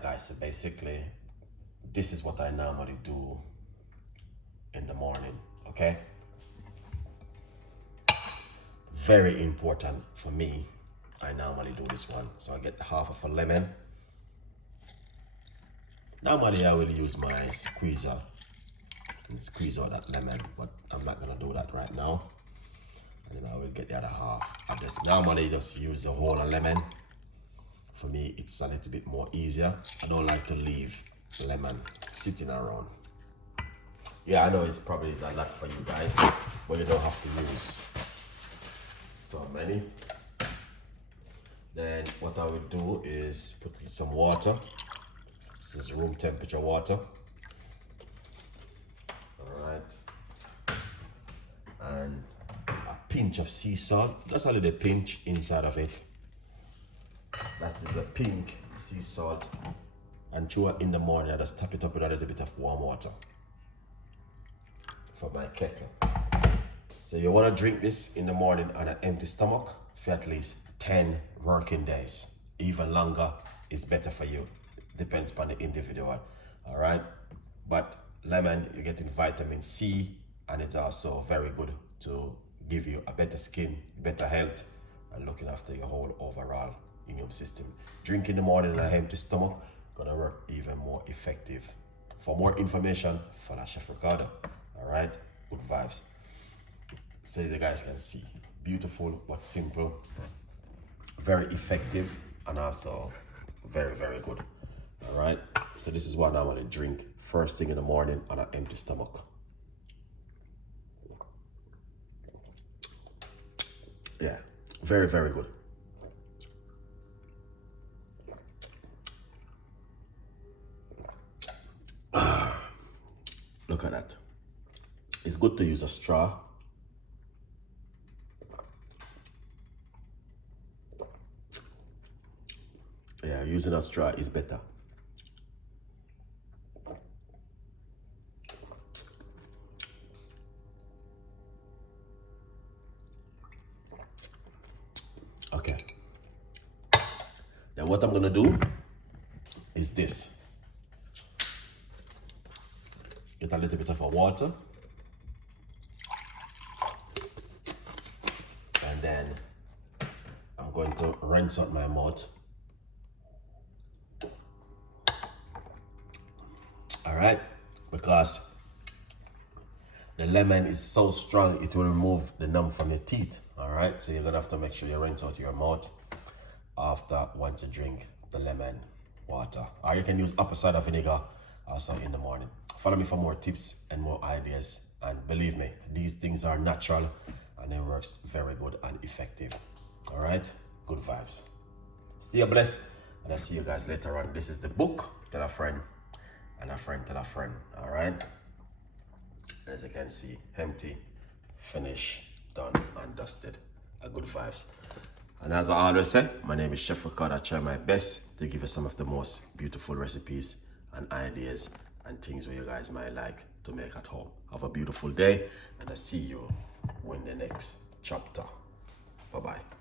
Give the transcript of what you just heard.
right, guys, so basically this is what I normally do in the morning, okay? Very important for me. I normally do this one. So I get half of a lemon. Normally I will use my squeezer and squeeze out that lemon, but I'm not gonna do that right now. And then I will get the other half. I just normally just use the whole lemon. For me, it's a little bit more easier. I don't like to leave lemon sitting around. Yeah, I know it's probably a lot for you guys, but you don't have to use so many. Then what I will do is put some water. This is room temperature water. All right. And a pinch of sea salt. Just a little pinch inside of it. That is the pink sea salt. And through in the morning, I just tap it up with a little bit of warm water for my kettle. So you want to drink this in the morning on an empty stomach for at least 10 working days. Even longer is better for you. Depends upon the individual. All right. But lemon, you're getting vitamin C, and it's also very good to give you a better skin, better health, and looking after your whole overall immune system. Drink in the morning on an empty stomach gonna work even more effective. For more information, follow Chef Ricardo. All right. Good vibes. So you guys can see, beautiful but simple, very effective, and also very, very good. All right, so this is what I want to drink first thing in the morning on an empty stomach. Yeah, very, very good. Look at that. It's good to use a straw. Yeah, using a straw is better. Okay. Now what I'm gonna do is this. Get a little bit of a water. And then I'm going to rinse out my mouth. All right, because the lemon is so strong, it will remove the numb from your teeth. All right, so you're gonna have to make sure you rinse out your mouth after once you drink the lemon water. Or you can use apple cider vinegar also in the morning. Follow me for more tips and more ideas. And believe me, these things are natural and it works very good and effective. All right, good vibes. Stay blessed, and I'll see you guys later on. This is the book. Tell a friend, and a friend tell a friend. All right, as you can see, empty, finished, done and dusted. A good vibes. And as I always say, my name is Chef Ricardo. I try my best to give you some of the most beautiful recipes and ideas and things where you guys might like to make at home. Have a beautiful day, and I'll see you in the next chapter. Bye-bye.